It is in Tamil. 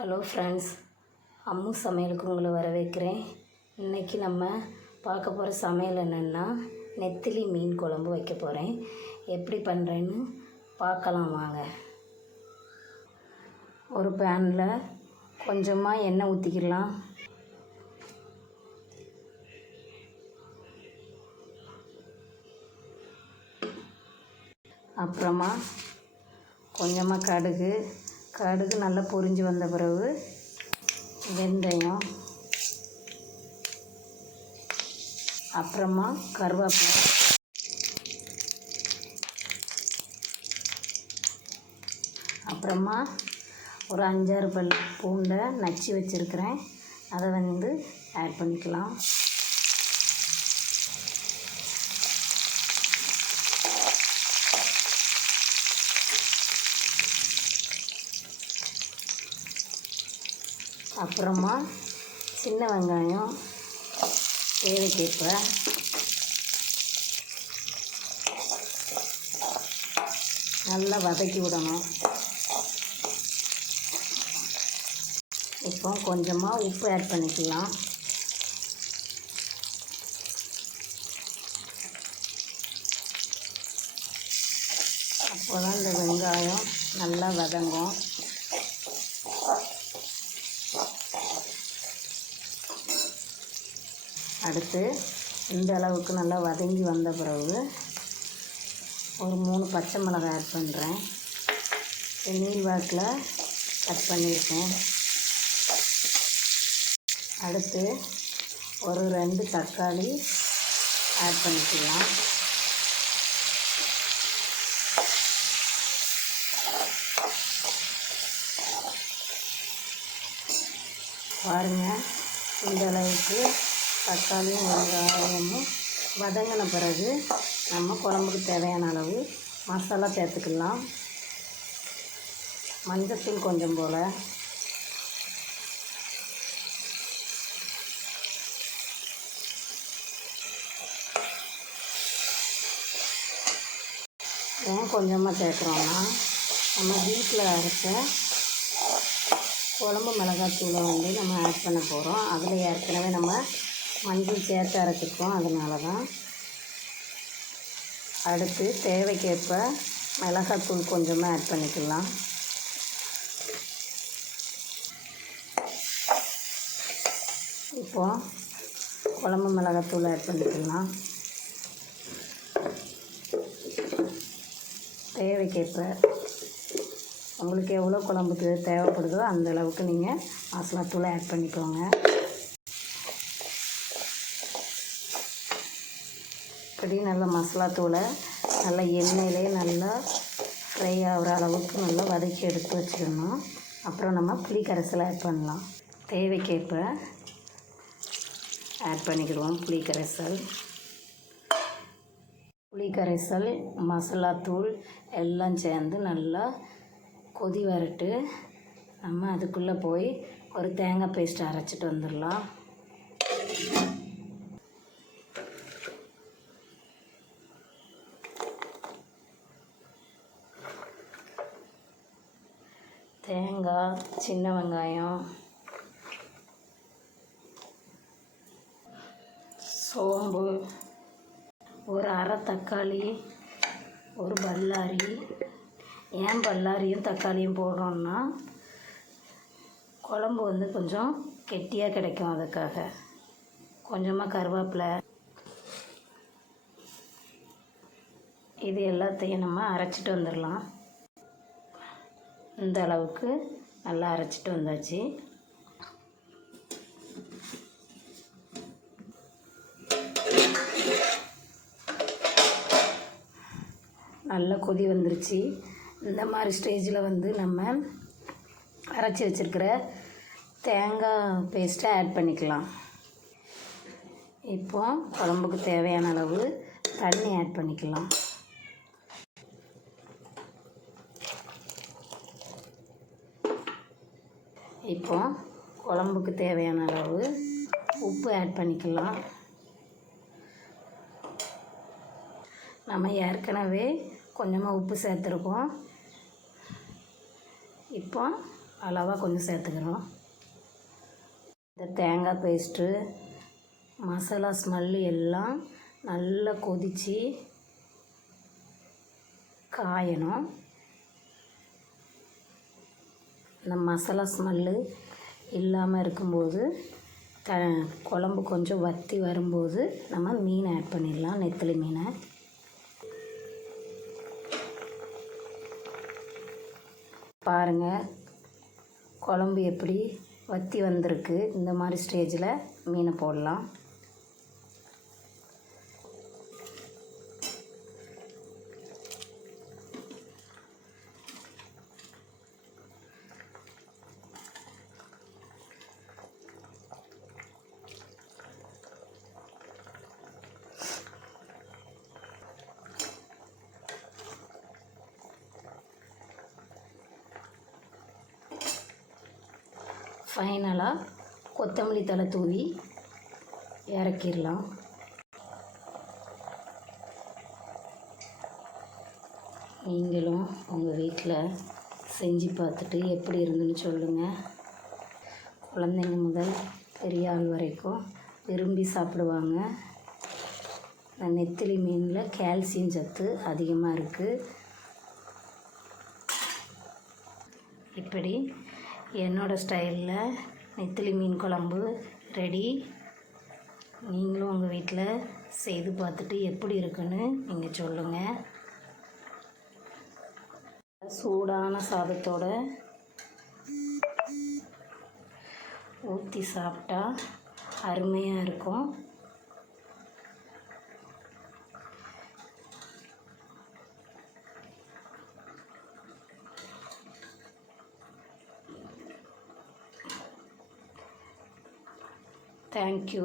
ஹலோ ஃப்ரெண்ட்ஸ், அம்மு சமையலுக்கு உங்களை வரவேற்கிறேன். இன்றைக்கி நம்ம பார்க்க போகிற சமையல் என்னென்னா நெத்திலி மீன் குழம்பு வைக்க போகிறேன். எப்படி பண்ணுறேன்னு பார்க்கலாம் வாங்க. ஒரு பேனில் கொஞ்சமாக எண்ணெய் ஊற்றிக்கலாம். அப்புறமா கொஞ்சமாக கடுகு நல்லா பொரிஞ்சு வந்த பிறகு வெந்தயம், அப்புறமா கருவேப்பிலை, அப்புறமா ஒரு 5-6 பல் பூண்டை நச்சு வச்சுருக்கிறேன். அதை ஆட் பண்ணிக்கலாம். அப்புறமா சின்ன வெங்காயம் தேவைக்கேற்ப, நல்லா வதக்கி விடணும். இப்போ கொஞ்சமாக உப்பு ஆட் பண்ணிக்கலாம். அப்போ தான் இந்த வெங்காயம் நல்லா வதங்கும். அடுத்து இந்த அளவுக்கு நல்லா வதங்கி வந்த பிறகு ஒரு 3 பச்சை மிளகாய் ஆட் பண்ணுறேன். நீள்வாக்கில் கட் பண்ணியிருக்கேன். அடுத்து ஒரு 2 தக்காளி ஆட் பண்ணிக்கலாம். பாருங்கள், இந்த அளவுக்கு தக்காளியும் வெங்காயமும் வதங்கின பிறகு நம்ம குழம்புக்கு தேவையான அளவு மசாலா சேர்த்துக்கலாம். மஞ்சத்தூள் கொஞ்சம் போல், ஏன் கொஞ்சமாக சேர்க்குறோன்னா நம்ம வீட்டில் அரைச்ச குழம்பு மிளகாத்தூளை நம்ம ஆட் பண்ண போகிறோம். அதில் ஏற்கனவே நம்ம மஞ்சள் சேர்த்து அரைச்சிருக்கோம், அதனால தான். அடுத்து தேவைக்கேற்ப மிளகாத்தூள் கொஞ்சமாக ஆட் பண்ணிக்கலாம். இப்போது குழம்பு மிளகாத்தூள் ஆட் பண்ணிக்கலாம். தேவைக்கேற்ப உங்களுக்கு எவ்வளோ குழம்புக்கு தேவைப்படுதோ அந்த அளவுக்கு நீங்கள் மசாலாத்தூளை ஆட் பண்ணிக்கோங்க. இப்படி நல்லா மசாலாத்தூளை நல்லா எண்ணெயிலே நல்லா ஃப்ரை ஆகிற அளவுக்கு நல்லா வதக்கி எடுத்து வச்சுக்கணும். அப்புறம் நம்ம புளி கரைசலை ஆட் பண்ணலாம். தேவைக்கேற்ப ஆட் பண்ணிக்கிடுவோம் புளி கரைசல், மசாலாத்தூள் எல்லாம் சேர்ந்து நல்லா கொதி வரட்டு. நம்ம அதுக்குள்ளே போய் ஒரு தேங்காய் பேஸ்ட் அரைச்சிட்டு வந்துடலாம். தேங்காய், சின்ன வெங்காயம், சோம்பு, ஒரு அரை தக்காளி, ஒரு பல்லாரி. ஏன் பல்லாரியும் தக்காளியும் போடுறோன்னா குழம்பு கொஞ்சம் கெட்டியாக கிடைக்கும், அதுக்காக. கொஞ்சமாக கருவேப்பிலை. இது எல்லாத்தையும் நம்ம அரைச்சிட்டு வந்துடலாம். இந்த அளவுக்கு நல்லா அரைச்சிட்டு வந்தாச்சு. நல்லா கொதி வந்துருச்சு. இந்த மாதிரி ஸ்டேஜில் நம்ம அரைச்சி வச்சுருக்கிற தேங்காய் பேஸ்ட்டை ஆட் பண்ணிக்கலாம். இப்போ குழம்புக்கு தேவையான அளவு தண்ணி ஆட் பண்ணிக்கலாம். இப்போ குழம்புக்கு தேவையான அளவு உப்பு ஆட் பண்ணிக்கலாம். நம்ம ஏற்கனவே கொஞ்சமாக உப்பு சேர்த்துருக்கோம். இப்போ அளவாக கொஞ்சம் சேர்த்துக்கிறோம். இந்த தேங்காய் பேஸ்ட்டு மசாலா ஸ்மெல்லு எல்லாம் நல்லா கொதித்து காயணும். இந்த மசாலா ஸ்மெல்லு இல்லாமல் இருக்கும்போது குழம்பு கொஞ்சம் வற்றி வரும்போது நம்ம மீன் ஆட் பண்ணிடலாம். நெத்திலி மீனை பாருங்கள், குழம்பு எப்படி வற்றி வந்திருக்கு. இந்த மாதிரி ஸ்டேஜில் மீனை போடலாம். ஃபைனலாக கொத்தமல்லி தழை தூவி இறக்கிடலாம். நீங்களும் உங்கள் வீட்டில் செஞ்சு பார்த்துட்டு எப்படி இருந்துன்னு சொல்லுங்கள். குழந்தைங்க முதல் பெரிய ஆள் வரைக்கும் விரும்பி சாப்பிடுவாங்க. இந்த நெத்திலி மீனில் கால்சியம் சத்து அதிகமாக இருக்குது. இப்படி என்னோடய ஸ்டைலில் நெத்திலி மீன் குழம்பு ரெடி. நீங்களும் உங்கள் வீட்டில் செய்து பார்த்துட்டு எப்படி இருக்குன்னு நீங்கள் சொல்லுங்கள். சூடான சாதத்தோட ஊற்றி சாப்பிட்டா அருமையாக இருக்கும். தேங்க்யூ.